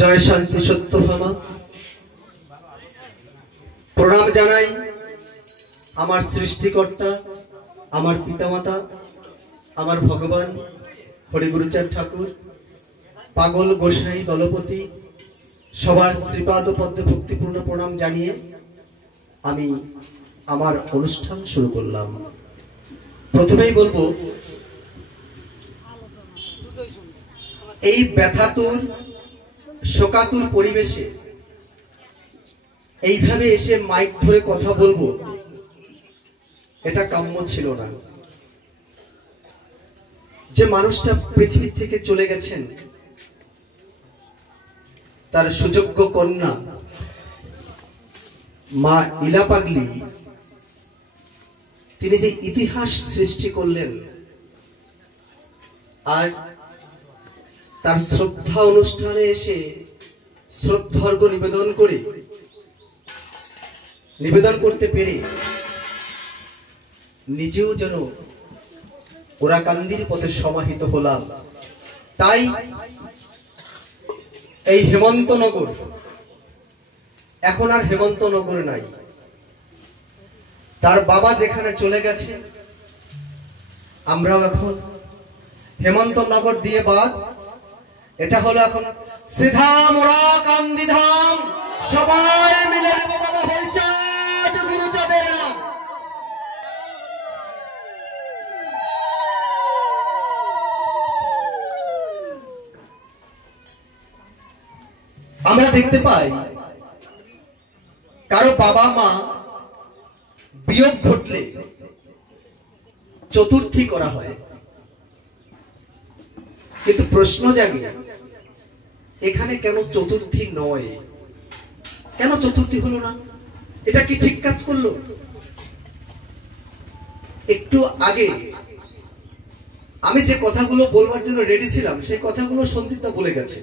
জয় শান্তি সত্যভামা। প্রণাম জানাই আমার সৃষ্টিকর্তা, আমার পিতামাতা, আমার ভগবান হরিগুরুচাঁদ ঠাকুর, পাগল গোসাই দলপতি, সবার শ্রীপাদ পদ্মে ভক্তিপূর্ণ প্রণাম জানিয়ে আমি আমার অনুষ্ঠান শুরু করলাম। প্রথমেই বলবো, এই ব্যথাতুর শোকাতুর পরিবেশে এইভাবে এসে মাইক ধরে কথা বলবো, এটা কাম্য ছিল না। যে মানুষটা পৃথিবী থেকে চলে গেছেন, তার সুযোগ্য কন্যা মা ইলা পাগলি, তিনি যে ইতিহাস সৃষ্টি করলেন, আর তার শ্রদ্ধা অনুষ্ঠানে এসে শ্রদ্ধার্ঘ নিবেদন করতে পেরে নিজেও যেন ওরাকান্দির পথে সমাহিত হলাম। তাই এই হেমন্তনগর এখন আর হেমন্তনগর নাই। তার বাবা যেখানে চলে গেছে, আমরাও এখন হেমন্তনগর দিয়ে বাদ, এটা হলো এখন শ্রীধাম ওরাকান্দি ধাম। সবাই মিলে নেব বাবা হরিচাঁদ গুরুচাঁদের নাম। আমরা দেখতে পাই কারো বাবা মা বিয়োগ ঘটলে চতুর্থী করা হয়, কিন্তু প্রশ্ন জাগে এখানে কেন চতুর্থী নয়? কেন চতুর্থী হলো না? এটা কি ঠিক কাজ করলো? একটু আগে আমি যে কথাগুলো বলবার জন্য রেডি ছিলাম, সেই কথাগুলো সঞ্চিতা বলে গেছে,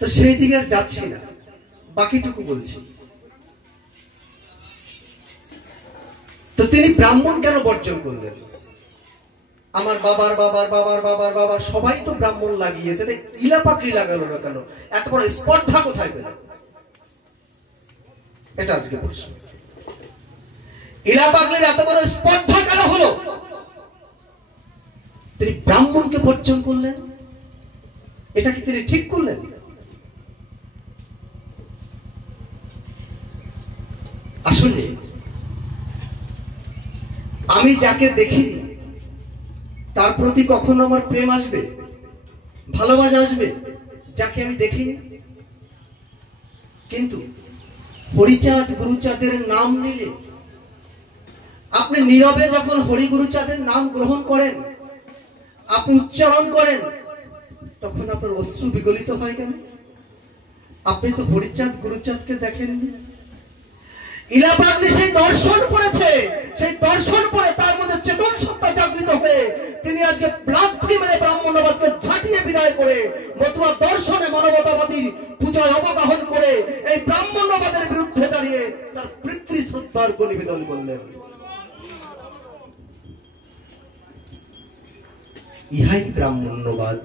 তো সেই দিকে আর যাচ্ছি না, বাকিটুকু বলছি। তো তিনি ব্রাহ্মণ কেন বর্জন করলেন? আমার বাবার বাবার বাবার বাবার বাবা সবাই তো ব্রাহ্মণ লাগিয়েছে, ইলা পাগলি লাগালো না কেন? এত বড় স্পর্ধা কোথায় পেল? এটা আজকে প্রশ্ন। ইলা পাগলির এত বড় স্পর্ধা কেন হলো? তিনি ব্রাহ্মণকে বর্জন করলেন, এটা কি তিনি ঠিক করলেন? আসলে আমি যাকে দেখিনি তার প্রতি কখনো আমার প্রেম আসবে, ভালোবাসা আসবে? যাকে আমি দেখিনি। কিন্তু হরিচাঁদ গুরুচাঁদের নাম নিলে, আপনি নীরবে যখন হরি গুরুচাঁদের নাম গ্রহণ করেন, আপনি উচ্চারণ করেন, তখন আপনার অশ্রু বিগলিত হয় কেন? আপনি তো হরিচাঁদ গুরুচাঁদকে দেখেননি। ইলা পাগলি সেই দর্শন পড়েছে, সেই দর্শন পড়ে তার মধ্যে চেতন সত্তা জাগৃত হয়ে তিনি আজকে ব্লাথি মেরে ব্রাহ্মণ্যবাদকে ঝাঁটিয়ে বিদায় করে মতুয়া দর্শনে মানবতাবাদীর পূজায় অবগাহন করে এই ব্রাহ্মণ্যবাদের বিরুদ্ধে দাঁড়িয়ে তার পিতৃ শ্রদ্ধার নিবেদন করলেন। ইহাই ব্রাহ্মণ্যবাদ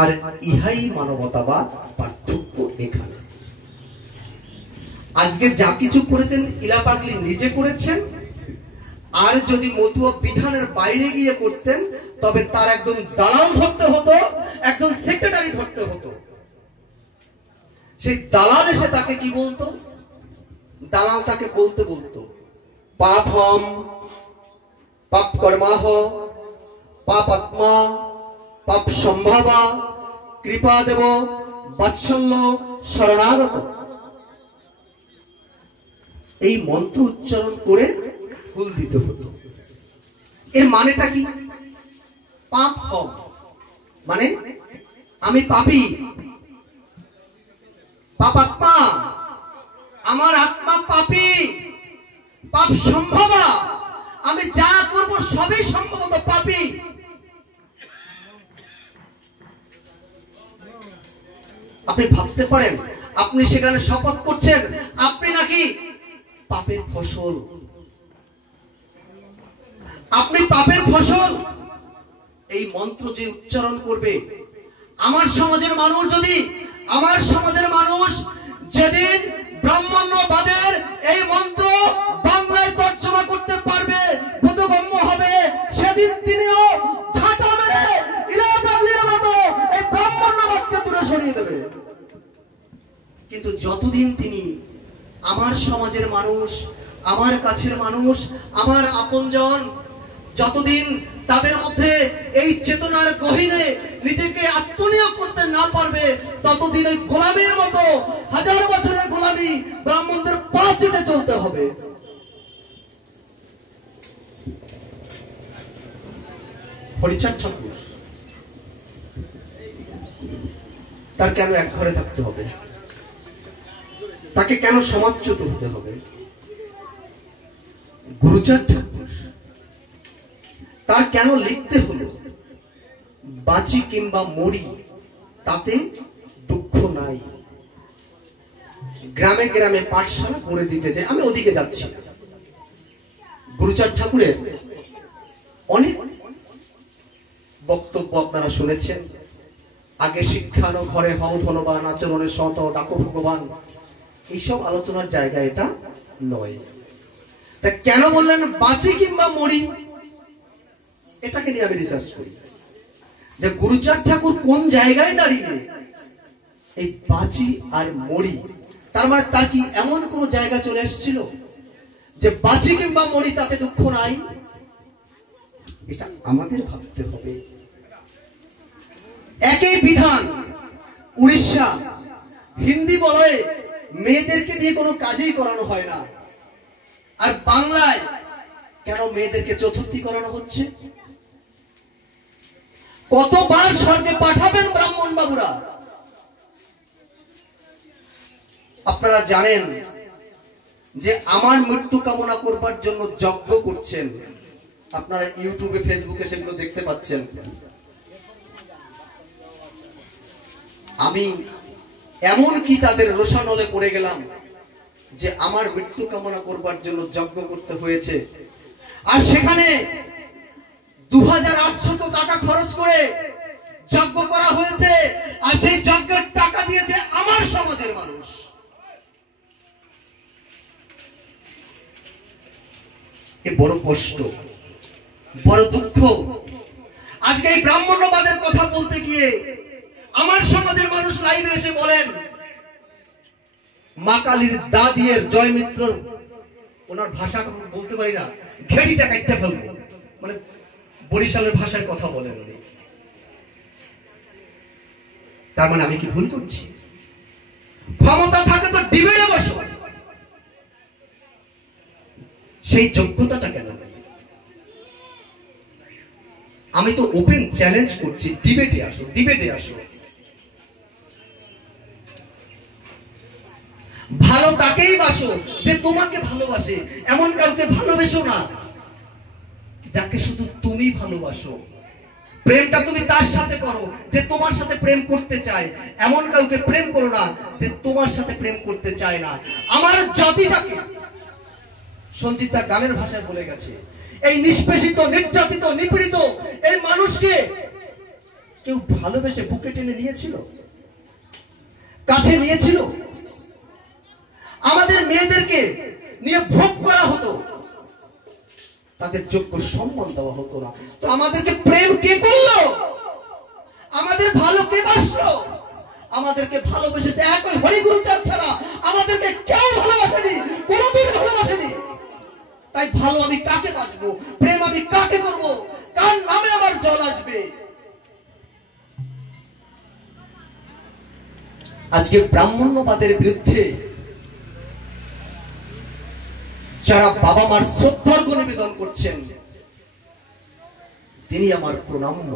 আর ইহাই মানবতাবাদ। পার্থক্য এখানে। আজকে যা কিছু করেছেন ইলা পাগলি নিজে করেছেন, আর যদি মতুয়া বিধানের বাইরে গিয়ে করতেন তবে তার একজন দালাল ধরতে হতো, একজন সেক্রেটারি ধরতে হতো। সেই দালাল এসে তাকে কি বলতো? দালাল তাকে বলতো পাপ হম পাপ কর্মাহ পাপ আত্মা পাপ সম্ভাবা কৃপা দেব বাৎসল্য শরণাগত। এই মন্ত্র উচ্চারণ করে ফুল দিতে হতো। এর মানেটা কি? পাপ হম মানে আমি পাপী, পাপ আত্মা, আমার আত্মা পাপী, পাপ সম্ভবা, আমি যা করব সবই সম্ভবত পাপী। আপনি ভাবতে পারেন, আপনি সেখানে শপথ করছেন আপনি নাকি পাপের ফসল, আপনি পাপের ফসল। এই মন্ত্র যে উচ্চারণ করবে আমার সমাজের মানুষ যেদিন ব্রাহ্মণ্যবাদের এই মন্ত্র বাংলায় তর্জমা করতে পারবে, বোধগম্য হবে, সেদিন তিনিও ঝাঁটা মেরে ইলাবাগলির মতো এই ব্রাহ্মণ্যবাদকে দূরে সরিয়ে দেবে। কিন্তু যতদিন তিনি আমার সমাজের মানুষ, আমার কাছের মানুষ, আমার আপনজন, যতদিন তাদের মধ্যে এই চেতনার গহীনে নিজেকে আত্মনিয়োগ করতে না পারবে, ততদিন ওই গোলামীর মতো হাজার বছরের গোলামী ব্রাহ্মণদের পা চেটে চলতে হবে। হরিচাঁদ ঠাকুর তার কেন এক ঘরে থাকতে হবে? তাকে কেন সমাজচ্যুত হতে হবে? গুরুচাঁদ ঠাকুর তার কেন লিখতে হলো বাঁচি কিংবা মরি তাতে দুঃখ নাই? গ্রামে গ্রামে পাঠশালা করে দিতে চাই, আমি ওদিকে যাচ্ছি না। গুরুচাঁদ ঠাকুরের অনেক বক্তব্য আপনারা শুনেছেন। আগে শিক্ষানো ঘরে হও ধনবান, আচরণে সত ডাকো ভগবান, এইসব আলোচনার জায়গা এটা নয়। তা কেন বললেন বাঁচি কিংবা মরি? এটাকে নিয়ে আমি রিসার্চ করি যে গুরুচাঁদ ঠাকুর কোন জায়গায় দাঁড়িয়ে এই বাঁচি আর মরি, তার মানে তার কি এমন কোন জায়গা চলে এসেছিল যে বাঁচি কিংবা মরি তাতে দুঃখ নাই? এটা আমাদের ভাবতে হবে। একই বিধান উড়িষ্যা, হিন্দি বলয়ে মেয়েদেরকে দিয়ে কোনো কাজেই করানো হয় না, আর বাংলায় কেন মেয়েদেরকে চতুর্থী করানো হচ্ছে? কতবার স্বর্গে পাঠাবেন ব্রাহ্মণ বাবুরা? আপনারা জানেন যে আমার মৃত্যু কামনা করবার জন্য যজ্ঞ করছেন, আপনারা ইউটিউবে ফেসবুকে সেগুলো দেখতে পাচ্ছেন। আমি এমন কি তাদের রোষানলে পড়ে গেলাম যে আমার মৃত্যু কামনা করবার জন্য যজ্ঞ করতে হয়েছে, আর সেখানে 2800 টাকা খরচ করে যজ্ঞ করা হয়েছে, আর সেই যজ্ঞের টাকা দিয়েছে আমার সমাজের মানুষ। এ বড় কষ্ট, বড় দুঃখ। আজকে এই ব্রাহ্মণ্যবাদের কথা বলতে গিয়ে আমার সমাজের মানুষ লাইভে এসে বলেন মা কালীর দাদিয়ের জয় মিত্র, ওনার ভাষাটা বলতে পারি না, ঘেড়িটা কাটতে ফেলবো, মানে বরিশালের ভাষায় কথা বলেন উনি। তার মানে আমি কি ভুল করছি? ক্ষমতা থাকে তো ডিবেটে বসো, সেই যোগ্যতাটা কেন নেই? আমি তো ওপেন চ্যালেঞ্জ করছি, ডিবেটে আসো, ডিবেটে আসো। ভালো তাকেই বাসো যে তোমাকে ভালোবাসে, এমন কাউকে ভালোবেসো না যাকে শুধু তুমি ভালোবাসো। প্রেমটা তুমি তার সাথে করো যে তোমার সাথে প্রেম করতে চায়, এমন কাউকে প্রেম করো না যে তোমার সাথে প্রেম করতে চায় না। আমার জাতিটাকে সঞ্জিতা গানের ভাষায় বলে গেছে, এই নিষ্পেষিত, নির্যাতিত, নিপীড়িত এই মানুষকে কেউ ভালোবেসে বুকে টেনে নিয়েছিল, কাছে নিয়েছিল? আমাদের মেয়েদেরকে নিয়ে ভোগ করা হতো, তাদের যোগ্য সম্মান দেওয়া হতো না। তো আমাদেরকে প্রেম কে করলো? আমাদের ভালো কে বাসলো? আমাদেরকে ভালোবেসেছে একই হরিগুরুচাঁদ ছাড়া আমাদেরকে কেউ ভালোবাসেনি, কোনোদিন ভালোবাসেনি। তাই ভালো আমি কাকে বাসবো, প্রেম আমি কাকে করব, কার নামে আমার জল আসবে? আজকে ব্রাহ্মণ্যবাদের বিরুদ্ধে যারা বাবা মার শ্রদ্ধার্ঘ নিবেদন করছেন, তিনি আমার প্রণাম্য।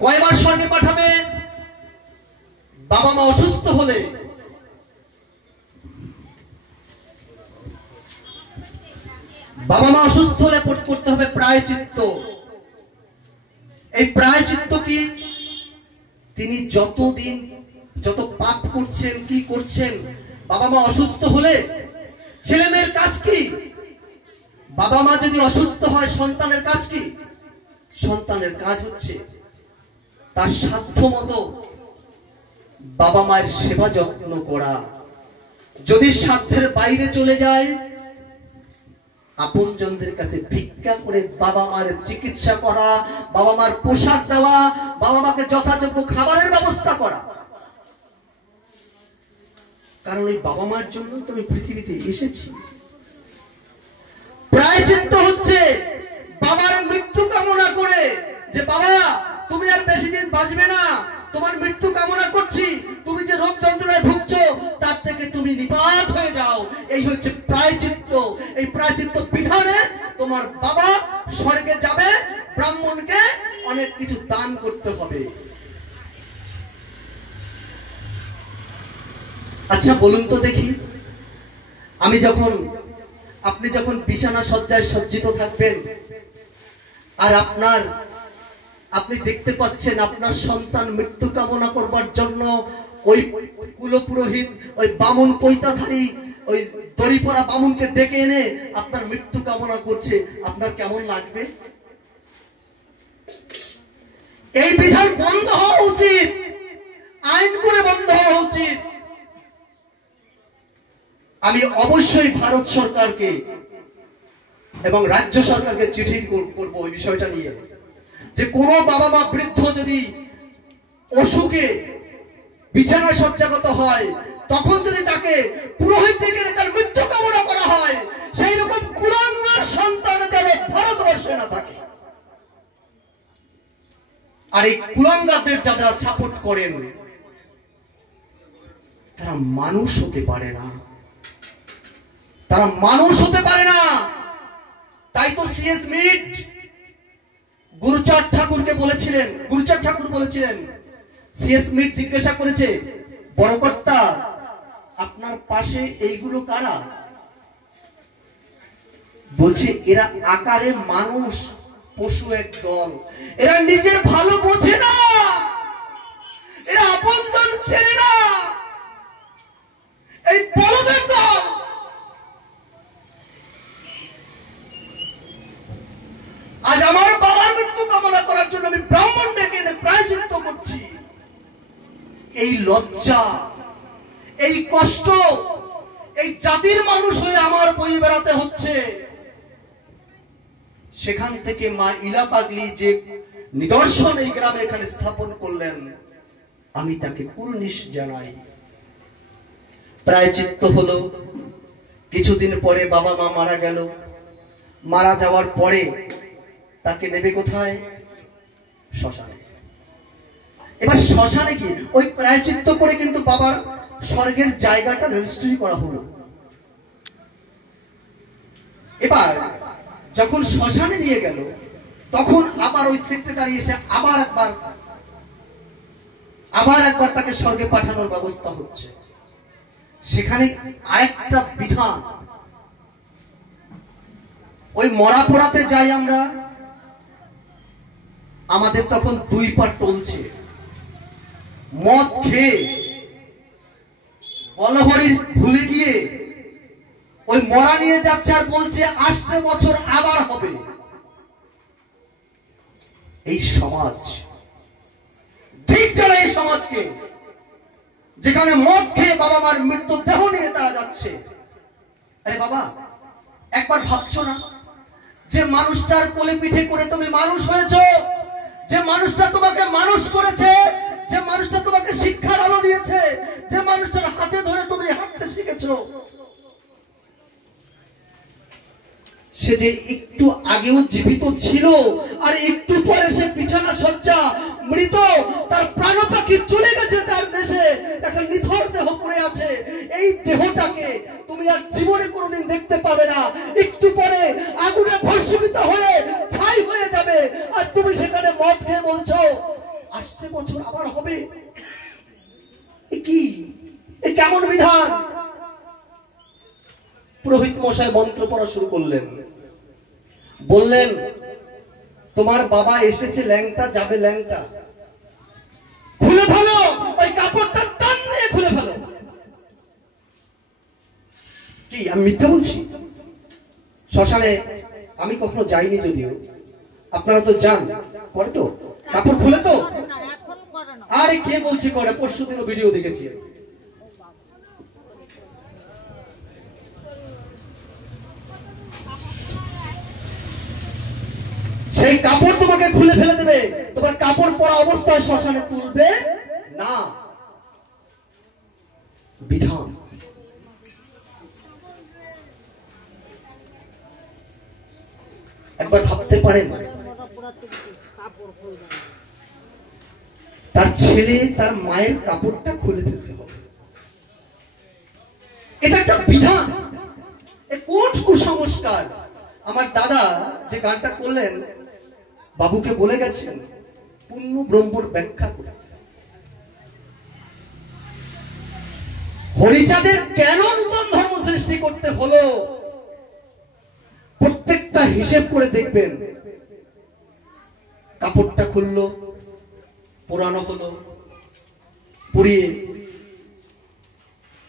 কয়বার স্বর্গে পাঠাবে? বাবা মা অসুস্থ হলে, বাবা মা অসুস্থ হলে করতে হবে প্রায়শ্চিত্ত। এই প্রায়শ্চিত্ত কি? তিনি যতদিন যত পাপ করছেন, কি করছেন, বাবা মা অসুস্থ হলে ছেলে মেয়ের কাজ কি? বাবা মা যদি অসুস্থ হয় সন্তানের কাজ কি? সন্তানের কাজ হচ্ছে তার সাধ্য মতো বাবা মায়ের সেবা যত্ন করা। যদি সাধ্যের বাইরে চলে যায়, আপনজনদের কাছে ভিক্ষা করে বাবা মায়ের চিকিৎসা করা, বাবা মার পোশাক দেওয়া, বাবা মাকে যথাযোগ্য খাবারের ব্যবস্থা করা। কারণ এই বাবা মার জন্য তো আমি পৃথিবীতে এসেছি। প্রায়শ্চিত্ত হচ্ছে বাবার মৃত্যু কামনা করে, যে বাবা তুমি আর বেশি দিন বাঁচবে না, তোমার মৃত্যু কামনা করছি, তুমি যে রোগ যন্ত্রণায় ভুগছো তার থেকে তুমি নিপাত হয়ে যাও। এই হচ্ছে প্রায়শ্চিত্ত। এই প্রায়শ্চিত্ত বিধানে তোমার বাবা স্বর্গে যাবে, ব্রাহ্মণকে অনেক কিছু দান করতে হবে। আচ্ছা বলুন তো দেখি, আপনি যখন বিছানা শয্যায় সজ্জিত থাকবেন, আর আপনি দেখতে পাচ্ছেন আপনার সন্তান মৃত্যু কামনা করবার জন্য ওই কুলপুরোহিত, ওই বামুন পৈতাধারী, ওই দড়ি পরা বামুনকে ডেকে এনে আপনার মৃত্যু কামনা করছে, আপনার কেমন লাগবে? এই বিধান বন্ধ হওয়া উচিত, আইন করে বন্ধ হওয়া উচিত। আমি অবশ্যই ভারত সরকারকে এবং রাজ্য সরকারকে চিঠি করব ওই বিষয়টা নিয়ে, যে কোন বাবা মা বৃদ্ধ যদি অসুখে বিছানায় শয্যাগত হয়, তখন যদি তাকে পুরোহিত ডেকে তার মৃত্যু কামনা করা হয়, সেই রকম কুলাঙ্গার সন্তান যেন ভারতবর্ষে না থাকে। আর এই কুলাঙ্গারদের যারা সাপোর্ট করেন, তারা মানুষ হতে পারে না, তারা মানুষ হতে পারে না। তাই তো সিএস মিট গুরুচাঁদ ঠাকুরকে বলেছিলেন, গুরুচাঁদ ঠাকুর বলেছিলেন, সিএস মিট জিজ্ঞাসা করেছে, বড় কর্তা আপনার পাশে এইগুলো কারা? বলছে এরা আকারে মানুষ, পশু এক দল, এরা নিজের ভালো বোঝে না, এরা আপনজন চেনে না, এই বলদের দল। আজ আমার বাবার মৃত্যু কামনা করার জন্য আমি ব্রাহ্মণ ডেকে এনে প্রায়শ্চিত্ত করছি। এই লজ্জা, এই কষ্ট, এই জাতির মানুষ হয়ে আমার বই বেড়াতে হচ্ছে। সেখান থেকে মা ইলা পাগলি যে নিদর্শন এই গ্রামে এখানে স্থাপন করলেন, আমি তাকে কুর্নিশ জানাই। প্রায়শ্চিত্ত হলো, কিছুদিন পরে বাবা মা মারা গেল। মারা যাওয়ার পরে তাকে নেবে কোথায়? শ্মশানে। এবার শ্মশানে কি ওই প্রায়শ্চিত্ত করে কিন্তু বাবার স্বর্গের জায়গাটা রেজিস্ট্রি করা হলো। এবার যখন শ্মশানে নিয়ে গেল, তখন আবার ওই সেক্রেটারি এসে আবার একবার তাকে স্বর্গে পাঠানোর ব্যবস্থা হচ্ছে। সেখানে আরেকটা বিধান, ওই মরা পোড়াতে যাই আমরা, আমাদের তখন দুই পা টলছে, মদ খেয়ে বলহরির ভুলে গিয়ে ওই মরা নিয়ে যাচ্ছে আর বলছে আসছে বছর আবার হবে। এই সমাজ ঠিক চলে, এই সমাজকে যেখানে মদ খেয়ে বাবা মার মৃত্যু দেহ নিয়ে তারা যাচ্ছে। আরে বাবা, একবার ভাবছো না যে মানুষটার কোলে পিঠে করে তুমি মানুষ হয়েছো, যে মানুষটা তোমাকে মানুষ করেছে, যে মানুষটা তোমাকে শিক্ষার আলো দিয়েছে, যে মানুষটার হাতে ধরে তুমি হাঁটতে শিখেছো, সে যে একটু আগেও জীবিত ছিল আর একটু পরে সে বিছানা শয্যা মৃত, তার প্রাণ পাখি চলে গেছে তার দেশে, একটা নিথর দেহ পড়ে আছে। এই দেহটাকে তুমি আর জীবনে কোনোদিন দেখতে পাবে না। একটু পরে আগুনে ভস্মীভূত হয়ে ছাই হয়ে যাবে, আর তুমি সেখানে মদ খেয়ে বলছো আসছে বছর আবার হবে। এ কি, এ কেমন বিধান? পুরোহিত মশাই মন্ত্র পড়া শুরু করলেন, বললেন তোমার বাবা এসেছে ল্যাংটা, যাবে ল্যাংটা, খুলে ফেলো, ওই কাপড়টা টান দিয়ে খুলে ফেলো। কি আমি মিথ্যা বলছি? শ্মশানে আমি কখনো যাইনি, যদিও আপনারা তো যান, করে তো, কাপড় খুলে তো আরে কে বলছে করে, পরশুদিনও ভিডিও দেখেছি। সেই কাপড় তোমাকে খুলে ফেলে দেবে, তোমার কাপড় পরা অবস্থায় শ্মশানে তুলবে না, বিধান। একবার ভাবতে পারেন, তার ছেলে তার মায়ের কাপড়টা খুলে ফেলতে হবে, এটা একটা বিধান। কোন কুসংস্কার! আমার দাদা যে গানটা করলেন, বাবুকে বলে গেছেন পূর্ণ ব্রহ্মর ব্যাখ্যা করে। হরিচাঁদের কেন নূতন ধর্ম সৃষ্টি করতে হলো, প্রত্যেকটা হিসেব করে দেখবেন। কাপড়টা খুললো, পোড়ানো হলো, পুড়িয়ে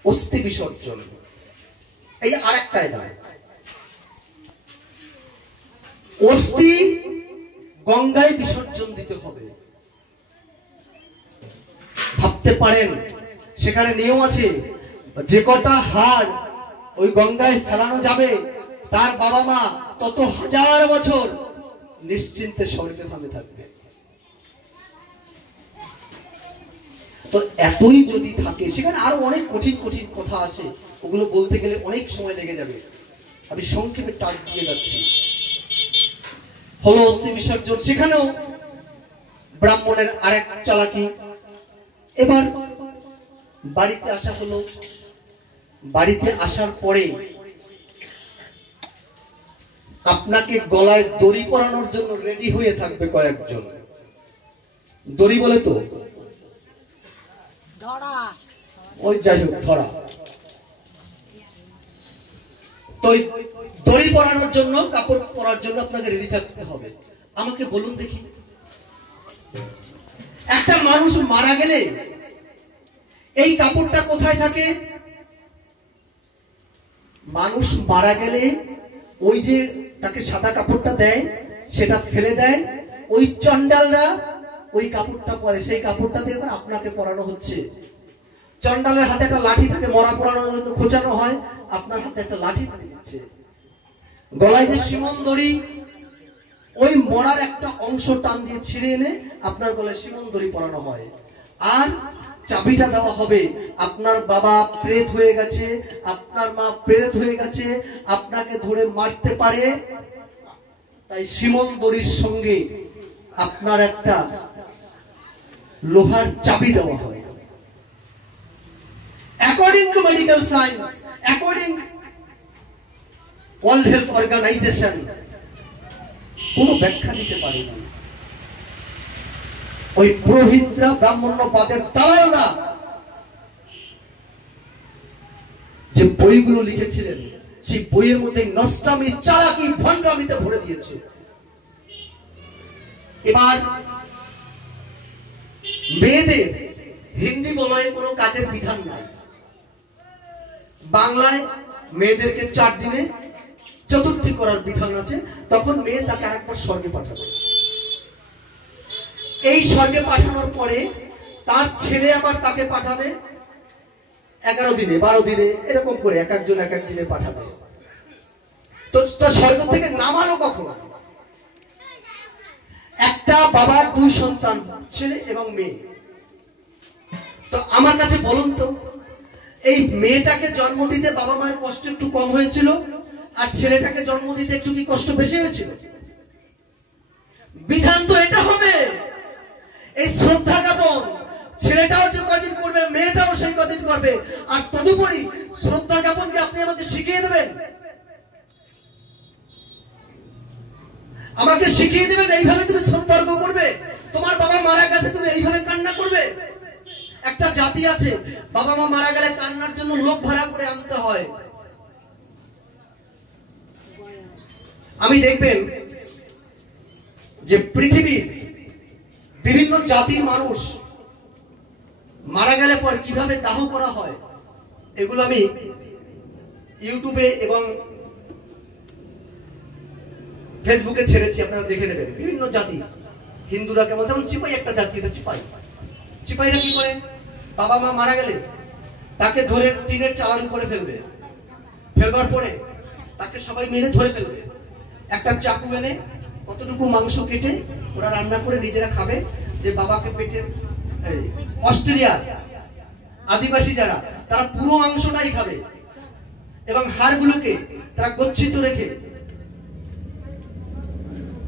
অস্থি বিসর্জন, এই আরেকটাই দায়। অস্থি গঙ্গায় বিসর্জন দিতে হবে। ভাবতে পারেন সেখানে নিয়ম আছে, যে কটা হাড় ওই গঙ্গায় ফেলানো যাবে, তার বাবা মা তত হাজার বছর নিশ্চিন্তে স্বর্গে থামে থাকবে। তো এতই যদি থাকে, সেখানে আরো অনেক কঠিন কঠিন কথা আছে, ওগুলো বলতে গেলে অনেক সময় লেগে যাবে। আমি সংক্ষেপে টাচ দিয়ে যাচ্ছি। হলো অস্থি বিসর্জন, সেখানেও ব্রাহ্মণের আরেক চালাকি। এবার বাড়িতে আসা হলো, বাড়িতে আসার পরে আপনাকে গলায় দড়ি পরানোর জন্য রেডি হয়ে থাকবে কয়েকজন। দড়ি বলে তো ওই, যাই হোক, ধরা। তো দড়ি পরানোর জন্য, কাপড় পরার জন্য আপনাকে রেডি থাকতে হবে। আমাকে বলুন দেখি, একটা মানুষ মারা গেলে এই কাপড়টা কোথায় থাকে? মানুষ মারা গেলে ওই যে তাকে সাদা কাপড়টা দেয়, সেটা ফেলে দেয়, ওই চন্ডালরা ওই কাপড়টা পরে, সেই কাপড়টা দিয়ে আবার আপনাকে পরানো হচ্ছে। চন্ডালের হাতে একটা লাঠি থাকে, মরা পরানোর জন্য খোঁচানো হয়, আপনার হাতে একটা লাঠি দিয়ে দিচ্ছে। গলায় যে শিমন দড়ি, ওই মরার একটা অংশ টান দিয়ে ছিঁড়ে এনে আপনার গলায় শিমন দড়ি পরানো হয়। আর চাবিটা দেওয়া হবে, আপনার বাবা প্রেত হয়ে গেছে, আপনার মা প্রেত হয়ে গেছে, আপনাকে ধরে মারতে পারে, তাই শিমন দড়ির সঙ্গে আপনার একটা লোহার চাবি দেওয়া হয়। According to medical science, according World Health Organization, কোনো ব্যাখ্যা দিতে পারে না। ওই পুরোহিতরা, ব্রাহ্মণ্যবাদের দালালরা যে বইগুলো লিখেছিলেন, সেই বইয়ের মধ্যে নষ্টামি, চালাকি, ভণ্ডামিতে ভরে দিয়েছে। এবার মেয়েদের হিন্দি বলয়ে কোনো কাজের বিধান নাই। বাংলায় মেয়েদেরকে 4 দিনে চতুর্থী করার বিধান আছে, তখন মেয়ে তাকে আরেকবার স্বর্গে পাঠাবে। এই স্বর্গে পাঠানোর পরে তার ছেলে আবার তাকে পাঠাবে 11 দিনে, 12 দিনে, এরকম করে এক একজন এক এক দিনে পাঠাবে। তো তার স্বর্গ থেকে নামানো কখন? একটা বাবার 2 সন্তান, ছেলে এবং মেয়ে। তো আমার কাছে বলুন তো, এই মেয়েটাকে জন্ম দিতে বাবা মায়ের কষ্ট একটু কম হয়েছিল, আর ছেলেটাকে জন্ম দিতে একটু কি কষ্ট বেশি হয়েছিল? বিধান তো এটা হবে। এই শ্রদ্ধা জ্ঞাপন ছেলেটাও যে কদিন করবে, মেয়েটাও সেই কদিন করবে। আর তদুপরি শ্রদ্ধা জ্ঞাপনকে আপনি আমাকে শিখিয়ে দেবেন, আমাকে শিখিয়ে দেবেন এইভাবে তুমি শ্রদ্ধার্ঘ করবে। তোমার বাবা মারা গেছে, তুমি এইভাবে কান্না করবে। একটা জাতি আছে, বাবা মা মারা গেলে কান্নার জন্য লোক ভাড়া করে আনতে হয়। আমি দেখবেন যে পৃথিবীর বিভিন্ন জাতির মানুষ মারা গেলে পর কিভাবে দাহ করা হয়, এগুলো আমি ইউটিউবে এবং ফেসবুকে ছেড়েছি, আপনারা দেখে নেবেন। বিভিন্ন জাতি, হিন্দুরা কেমন, যেমন চিপাই একটা জাতি আছে, চিপাই। চিপাইরা কি করে, বাবা মা মারা গেলে তাকে ধরে টিনের চালার উপরে ফেলবে, ফেলবার পরে তাকে সবাই মিলে ধরে ফেলবে, একটা চাকু এনে কতটুকু মাংস কেটে ওরা রান্না করে নিজেরা খাবে, যে বাবাকে পেটে। অস্ট্রেলিয়ার আদিবাসী যারা, তারা পুরো মাংসটাই খাবে এবং হাড়গুলোকে তারা গচ্ছিত রেখে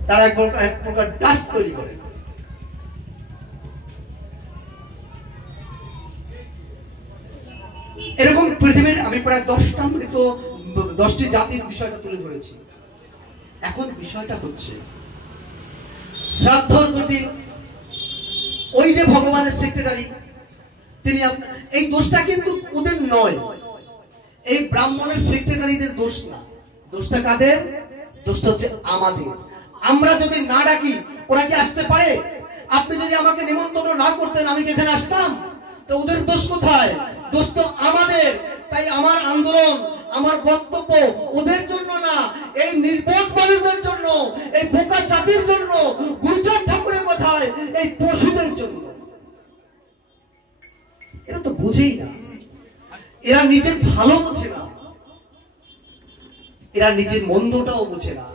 তারা এক প্রকার ডাস্ট তৈরি করে। এরকম পৃথিবীর আমি প্রায় 10টি জাতির বিষয়টা তুলে ধরেছি। এখন বিষয়টা হচ্ছে শ্রাদ্ধর দিন ওই যে ভগবানের সেক্রেটারি তিনি, এই দোষটা কিন্তু ওদের নয়, এই ব্রাহ্মণের সেক্রেটারিদের দোষ না। দোষটা কাদের? দোষটা হচ্ছে আমাদের। আমরা যদি না ডাকি ওরা কি আসতে পারে? আপনি যদি আমাকে নিমন্ত্রণ না করতেন আমি কি এখানে আসতাম? তো ওদের দোষ কোথায়? দোষ তো আমাদের। তাই আমার আন্দোলন, আমার বক্তব্য ওদের জন্য না, এই নির্বোধ মানুষদের জন্য, এই বোকা জাতির জন্য, গুরুচাঁদ ঠাকুরের কথায় এই পশুদের জন্য। এরা তো বুঝেই না, এরা নিজের ভালো বোঝে না, এরা নিজের মন্দটাও বোঝে না।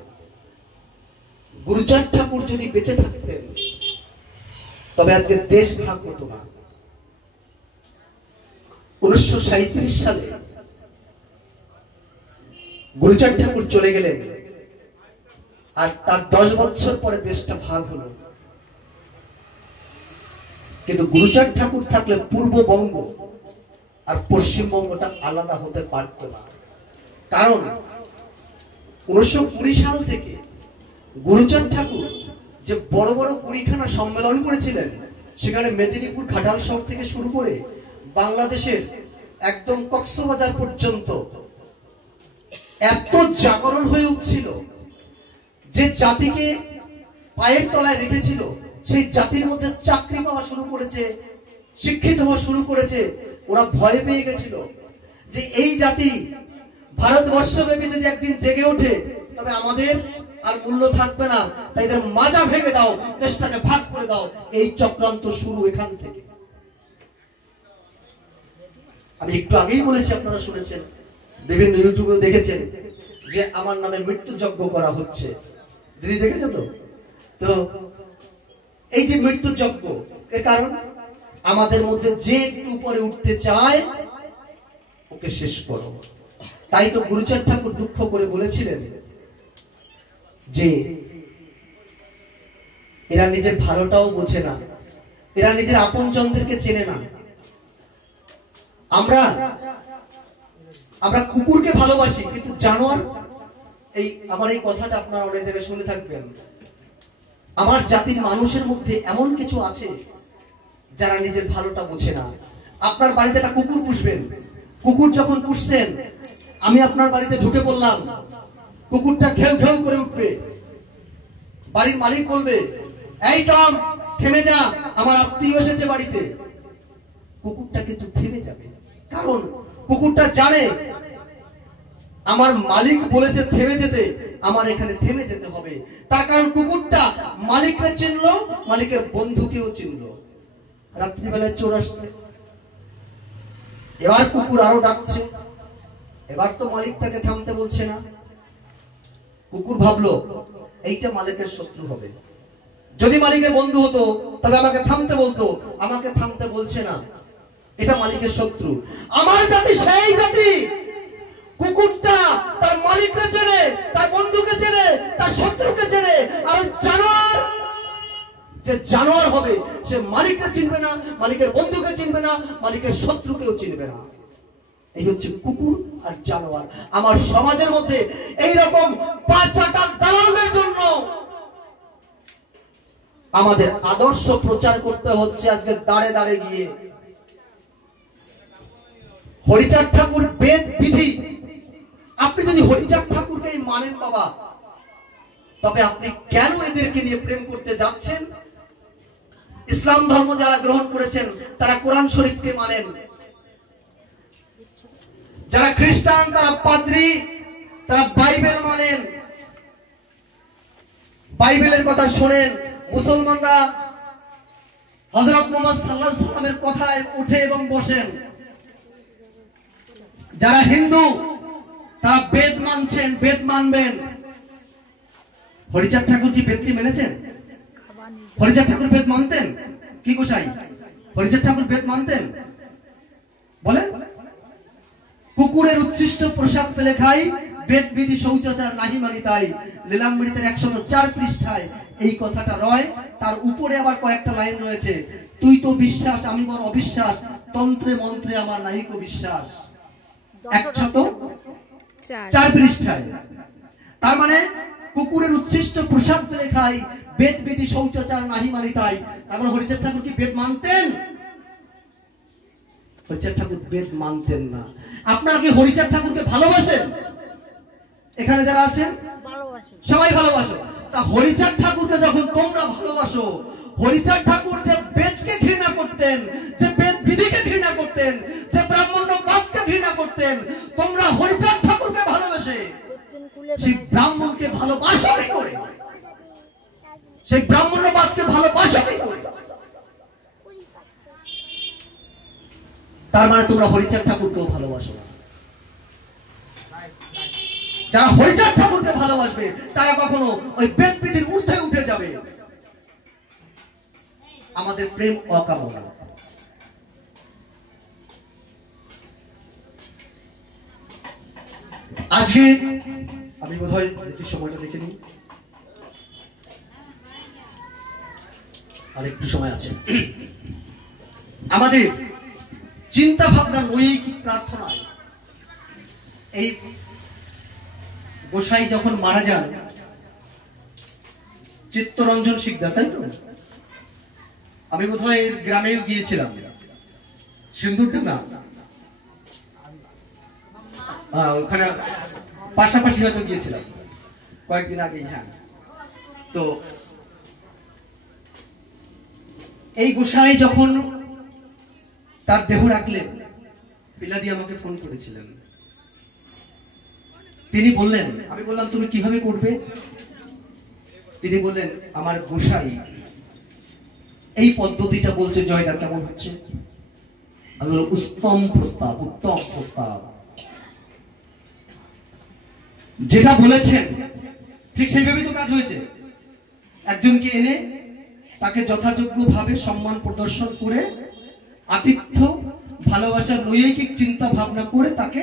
গুরুচাঁদ ঠাকুর যদি বেঁচে থাকতেন তবে আজকে দেশ ভাগ হতো না। 1937 সালে গুরুচাঁদ ঠাকুর চলে গেলেন, আর তার 10 বছর পরে দেশটা ভাগ হলো। কিন্তু গুরুচাঁদ ঠাকুর থাকলে পূর্ববঙ্গ আর পশ্চিমবঙ্গটা আলাদা হতে পারত না। কারণ 1920 সাল থেকে গুরুচাঁদ ঠাকুর যে বড় বড় 20খানা সম্মেলন করেছিলেন, সেখানে মেদিনীপুর ঘাটাল শহর থেকে শুরু করে বাংলাদেশের একদম কক্সবাজার পর্যন্ত এত জাগরণ হয়ে উঠছিল, যে জাতিকে পায়ের তলায় রেখেছিল সেই জাতির মধ্যে চাকরি পাওয়া শুরু করেছে, শিক্ষিত হওয়া শুরু করেছে। ওরা ভয় পেয়ে গেছিল যে এই জাতি ভারতবর্ষব্যাপী যদি একদিন জেগে ওঠে তবে আমাদের আর মূল্য থাকবে না, তাই এদের মাজা ভেঙে দাও, দেশটাকে ভাগ করে দাও। এই চক্রান্ত শুরু এখান থেকে। আমি একটু আগেই বলেছি, আপনারা শুনেছেন, বিভিন্ন ইউটিউবেও দেখেছেন যে আমার নামে মৃত্যু যজ্ঞ করা হচ্ছে। দিদি দেখেছে তো? তো এই যে মৃত্যু যজ্ঞ, এর কারণ আমাদের মধ্যে যে একটু উপরে উঠতে চায় ওকে শেষ করো। তাই তো গুরুচাঁদ ঠাকুর দুঃখ করে বলেছিলেন যে এরা নিজের ভালোটাও বোঝে না, এরা নিজের আপনজনদেরকে চেনে না। আমরা কুকুরকে ভালোবাসি, কিন্তু জানোয়ার, আমার এই কথাটা আপনারা অনেক জায়গায় শুনে থাকবেন, আমার জাতির মানুষের মধ্যে এমন কিছু আছে যারা নিজের ভালোটা বোঝে না। আপনার বাড়িতে একটা কুকুর পুষবেন, কুকুর যখন পুষছেন, আমি আপনার বাড়িতে ঢুকে পড়লাম, কুকুরটা ঘেউ ঘেউ করে উঠবে, বাড়ির মালিক বলবে, এই টম থেমে যা, আমার আত্মীয় এসেছে বাড়িতে। কুকুরটা কিন্তু থেমে যাবে, কারণ কুকুরটা জানে আমার মালিক বলেছে থেমে যেতে, আমার এখানে থেমে যেতে হবে। তার কারণ কুকুরটা মালিককে চিনলো, মালিকের বন্ধুকেও চিনলো। রাত্রিবেলায় চোর আসছে, এবার কুকুর আরো ডাকছে, এবার তো মালিক তাকে থামতে বলছে না। কুকুর ভাবলো এইটা মালিকের শত্রু হবে, যদি মালিকের বন্ধু হতো তবে আমাকে থামতে বলতো, আমাকে থামতে বলছে না, এটা মালিকের শত্রু। আমার জাতি সেই জাতি, কুকুরটা তার মালিককে চেনে, তার বন্ধুকে চেনে, তার শত্রুকে চেনে। আর জানোয়ার, যে জানোয়ার হবে, সে মালিককে চিনবে না, মালিকের বন্ধুকে চিনবে না, মালিকের শত্রুকেও চিনবে না। এই হচ্ছে কুকুর আর জানোয়ার। আমার সমাজের মধ্যে এই রকম পাঁচাটা দালালদের জন্য আমাদের আদর্শ প্রচার করতে হচ্ছে আজকে দাঁড়ে দাঁড়ে গিয়ে। হরিচাঁদ ঠাকুর বেদ বিধি, আপনি যদি হরিচাঁদ ঠাকুরকে মানেন বাবা, তবে আপনি কেন এদেরকে নিয়ে প্রেম করতে যাচ্ছেন? ইসলাম ধর্ম যারা গ্রহণ করেছেন তারা কোরআন শরীফকে মানেন, যারা খ্রিস্টান তারা পাদ্রী, তারা বাইবেল মানেন, বাইবেলের কথা শোনেন। মুসলমানরা হযরত মুহাম্মদ সাল্লাল্লাহু আলাইহি সাল্লামের কথায় উঠে এবং বসেন। যারা হিন্দু তারা বেদ মানছেন, বেদ মানবেন। হরিচাঁদ ঠাকুর কি বেদকে মেনেছেন? হরিচাঁদ ঠাকুর বেদ মানতেন? কি গোসাই, হরিচাঁদ ঠাকুর বেদ মানতেন? বলেন। কুকুরের উচ্ছিষ্ট প্রসাদ পেলে খাই, বেদ বিধি শৌচাচার নাহি মানি তাই। লীলামৃতের 104 পৃষ্ঠায় এই কথাটা রয়। তার উপরে আবার কয়েকটা লাইন রয়েছে, তুই তো বিশ্বাস আমি বড় অবিশ্বাস, তন্ত্রে মন্ত্রে আমার নাহিক বিশ্বাস। 104 পৃষ্ঠায়। তার মানে কুকুরের উচ্ছিষ্ট প্রসাদ পেলে খাই, বেদ বিধি শৌচাচার নাহি মানি তাই। তার মানে হরিচাঁদ ঠাকুর কি বেদ মানতেন? হরিচাঁদ ঠাকুর বেদ মানতেন না। আপনারা কি হরিচাঁদ ঠাকুরকে ভালোবাসেন? এখানে যারা আছেন সবাই ভালোবাসো। তা হরিচাঁদ ঠাকুরকে যখন তোমরা ভালোবাসো, হরিচাঁদ ঠাকুর যে বেদকে ঘৃণা করতেন, যে বেদ বিধিকে ঘৃণা করতেন, যে ব্রাহ্মণ্যবাদকে ঘৃণা করতেন, তোমরা হরিচাঁদ ঠাকুরকে ভালোবেসে সেই ব্রাহ্মণকে ভালোবাসো কি করে? সেই ব্রাহ্মণ্যবাদকে ভালোবাসো কি করে? তার মানে তোমরা হরিচাঁদ ঠাকুরকেও ভালোবাসো না। যারা হরিচাঁদ ঠাকুরকে ভালোবাসবে তারা কখনো ওই বেদ বিধির ঊর্ধ্বে উঠে যাবে। আমাদের প্রেম অকামনা। আজকে আমি বোধহয় দেখি সময়টা দেখে নিই, আর একটু সময় আছে। আমাদের চিন্তা ভাবনা নৈতিক প্রার্থনায় এই গোসাই যখন মারা যান, চিত্তরঞ্জন শিকদার, তাই তো? আমি বোধহয় এর গ্রামেও গিয়েছিলাম, সিন্দুরডাঙ্গা, ওখানে পাশাপাশি হয়তো গিয়েছিলাম কয়েকদিন আগে। হ্যাঁ, তো এই গোসাই যখন তার দেহ রাখলেন, পিলাদি আমাকে ফোন করেছিলেন। তিনি বললেন, আমি বললাম তুমি কিভাবে করবে? তিনি বললেন, আমার গোসাই এই পদ্ধতিটা বলছে, জয়দা কেমন হচ্ছে? আমি বললাম, উত্তম প্রস্তাব, উত্তম প্রস্তাব। যেটা বলেছেন ঠিক সেইভাবেই তো কাজ হয়েছে। একজনকে এনে তাকে যথাযোগ্যভাবে সম্মান প্রদর্শন করে, আতিথ্য ভালোবাসার নৈতিক চিন্তা ভাবনা করে তাকে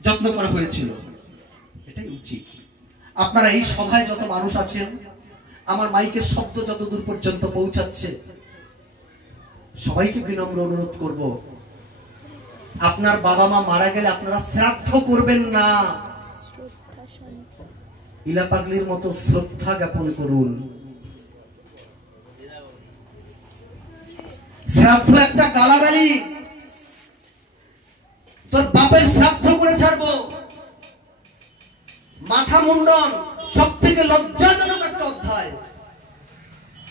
যত্ন করা হয়েছিল। এটাই উচিত। আপনারা এই সভায় যত মানুষ আছেন, আমার মাইকের শব্দ যত দূর পর্যন্ত পৌঁছাচ্ছে, সবাইকে বিনম্র অনুরোধ করব, আপনার বাবা মা মারা গেলে আপনারা শ্রাদ্ধ করবেন না, ইলা পাগলির মতো শ্রদ্ধা জ্ঞাপন করুন। শ্রাদ্ধ একটা গালাগালি। তোর বাপের শ্রাদ্ধ করে ছাড়বো। মাথা মুন্ডন সব থেকে লজ্জাজনক একটা অধ্যায়।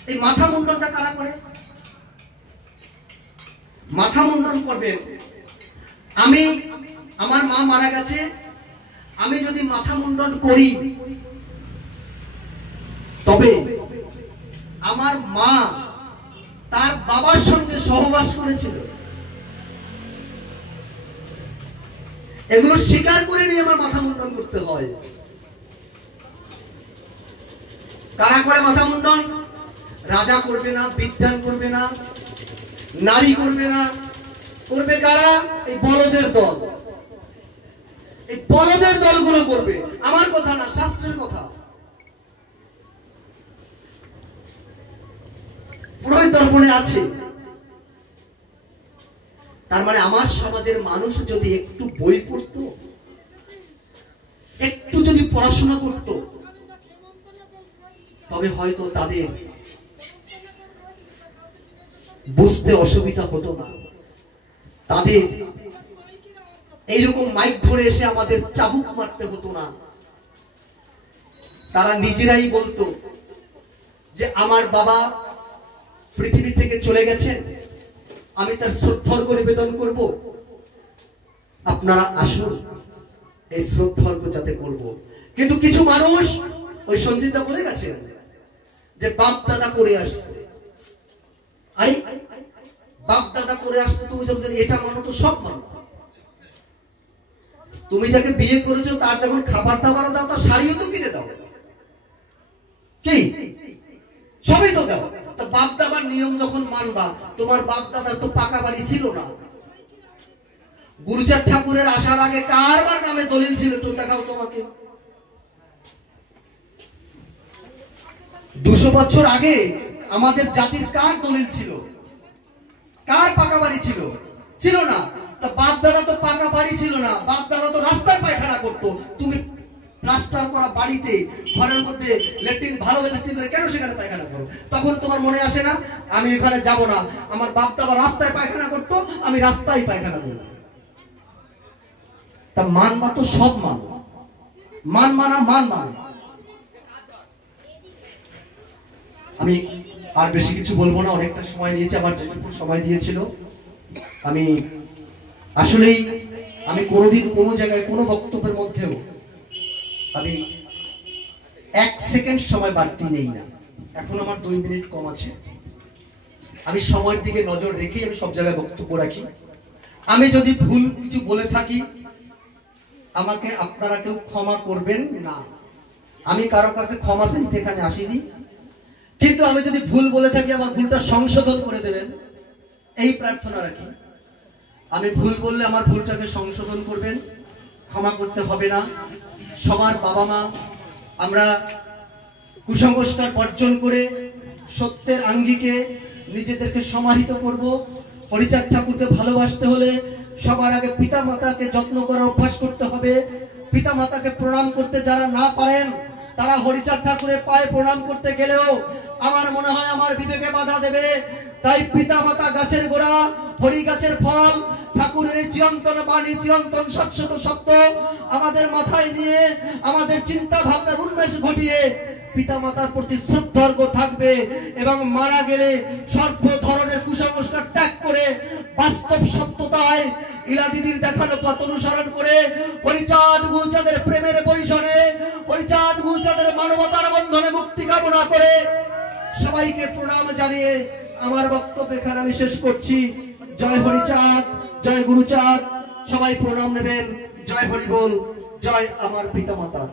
এই মাথা মুন্ডনটা কারা করে? মাথা মুন্ডন করবেন। আমার মা মারা গেছে, আমি যদি মাথা মুন্ডন করি, তবে আমার মা তার বাবার সঙ্গে সহবাস করেছিল, এগুলো স্বীকার করে নিয়ে আমার মাথা মুন্ডন করতে হয়। কারা করে মাথা মুন্ডন? রাজা করবে না, বিদ্যান করবে না, নারী করবে না, করবে কারা? এই বলদের দল। এই বলদের দলগুলো করবে। আমার কথা না, শাস্ত্রের কথা। পুরোহিত দর্পণে আছে। তার মানে আমার সমাজের মানুষ যদি একটু বই পড়তো, একটু যদি পড়াশোনা করত, তবে হয়তো তাদের বুঝতে অসুবিধা হতো না। তাদের এইরকম মাইক ধরে এসে আমাদের চাবুক মারতে হতো না। তারা নিজেরাই বলতো যে আমার বাবা পৃথিবী থেকে চলে গেছেন, আমি তার শ্রদ্ধার্ঘ নিবেদন করব, আপনারা আসুন এই শ্রদ্ধার্ঘ যাতে করব। কিন্তু কিছু মানুষ ওই সঞ্জিতা বলে গেছেন যে বাপ দাদা করে আসছে, আরে বাপ দাদা করে আসছে, তুমি যখন এটা মানো তো সব মানো। তুমি যাকে বিয়ে করেছো তার যখন খাবার দাবারও দাও, তার শাড়িও তো কিনে দাও, কি সবই তো দাও। তো বাপ দাদার নিয়ম যখন মানবা, তোমার বাপ দাদার তো পাকা বাড়ি ছিল না। গুরুচাঁদ ঠাকুরের আসার আগে কারবার নামে দলিল ছিল তো দেখাও তোমাকে। 200 বছর আগে আমাদের জাতির কার দলিল ছিল? কার পাকা বাড়ি ছিল? ছিল না। তো বাপ দাদা তো পাকা বাড়ি ছিল না, বাপ দাদা তো রাস্তায় পায়খানা করতো। তুমি প্লাস্টার করা বাড়িতে ঘরের মধ্যে ল্যাট্রিন, ভালো ল্যাট্রিন করে কেন সেখানে পায়খানা করো? তখন তোমার মনে আসে না আমি এখানে যাব না, আমার বাপ দাদা রাস্তায় পায়খানা করতো, আমি রাস্তায় পায়খানা করব। তা মানবা তো সব মান, মান মানা মান মান। আমি আর বেশি কিছু বলবো না, অনেকটা সময় নিয়েছে, আমার যেটুকু সময় দিয়েছিল। আমি আসলেই আমি কোনোদিন কোনো জায়গায় কোনো বক্তব্যের মধ্যেও আমি 1 সেকেন্ড সময় বাড়তি নেই না। এখন আমার 2 মিনিট কম আছে। আমি সময়ের দিকে নজর রেখেই আমি সব জায়গায় বক্তব্য রাখি। আমি যদি ভুল কিছু বলে থাকি আমাকে আপনারা কেউ ক্ষমা করবেন না। আমি কারো কাছে ক্ষমা চাইতে এখানে আসিনি, কিন্তু আমি যদি ভুল বলে থাকি আমার ভুলটা সংশোধন করে দেবেন এই প্রার্থনা রাখি। আমি ভুল বললে আমার ভুলটাকে সংশোধন করবেন, ক্ষমা করতে হবে না। সবার বাবা মা আমরা কুসংস্কার বর্জন করে সত্যের আঙ্গিকে নিজেদেরকে সমাহিত করব। হরিচাঁদ ঠাকুরকে ভালোবাসতে হলে সবার আগে পিতা মাতাকে যত্ন করার অভ্যাস করতে হবে। পিতা মাতাকে প্রণাম করতে যারা না পারেন তারা হরিচাঁদ ঠাকুরের পায়ে প্রণাম করতে গেলেও আমার মনে হয় আমার বিবেকে বাধা দেবে। তাই পিতা মাতা গাছের গোড়া, হরি গাছের ফল, ঠাকুরের চিরন্তন বাণী, চিরন্তন শাশ্বত শব্দ আমাদের মাথায় নিয়ে আমাদের চিন্তা ভাবনার উন্মেষ ঘটিয়ে পিতা মাতার প্রতি শ্রদ্ধার্ঘ্য থাকবে এবং মারা গেলে সর্ব ধরনের কুসংস্কার ত্যাগ করে বাস্তব সত্যতায় ইলা দিদির দেখানো পথ অনুসরণ করে হরিচাঁদ গুরুচাঁদের প্রেমের পরিসরে, হরিচাঁদ গুরুচাঁদের মানবতার বন্ধনে মুক্তি কামনা করে সবাইকে প্রণাম জানিয়ে আমার বক্তব্য এখানে আমি শেষ করছি। জয় হরিচাঁদ, জয় গুরুচাঁদ। সবাই প্রণাম নেবেন। জয় হরি বল, জয় আমার পিতা মাতা।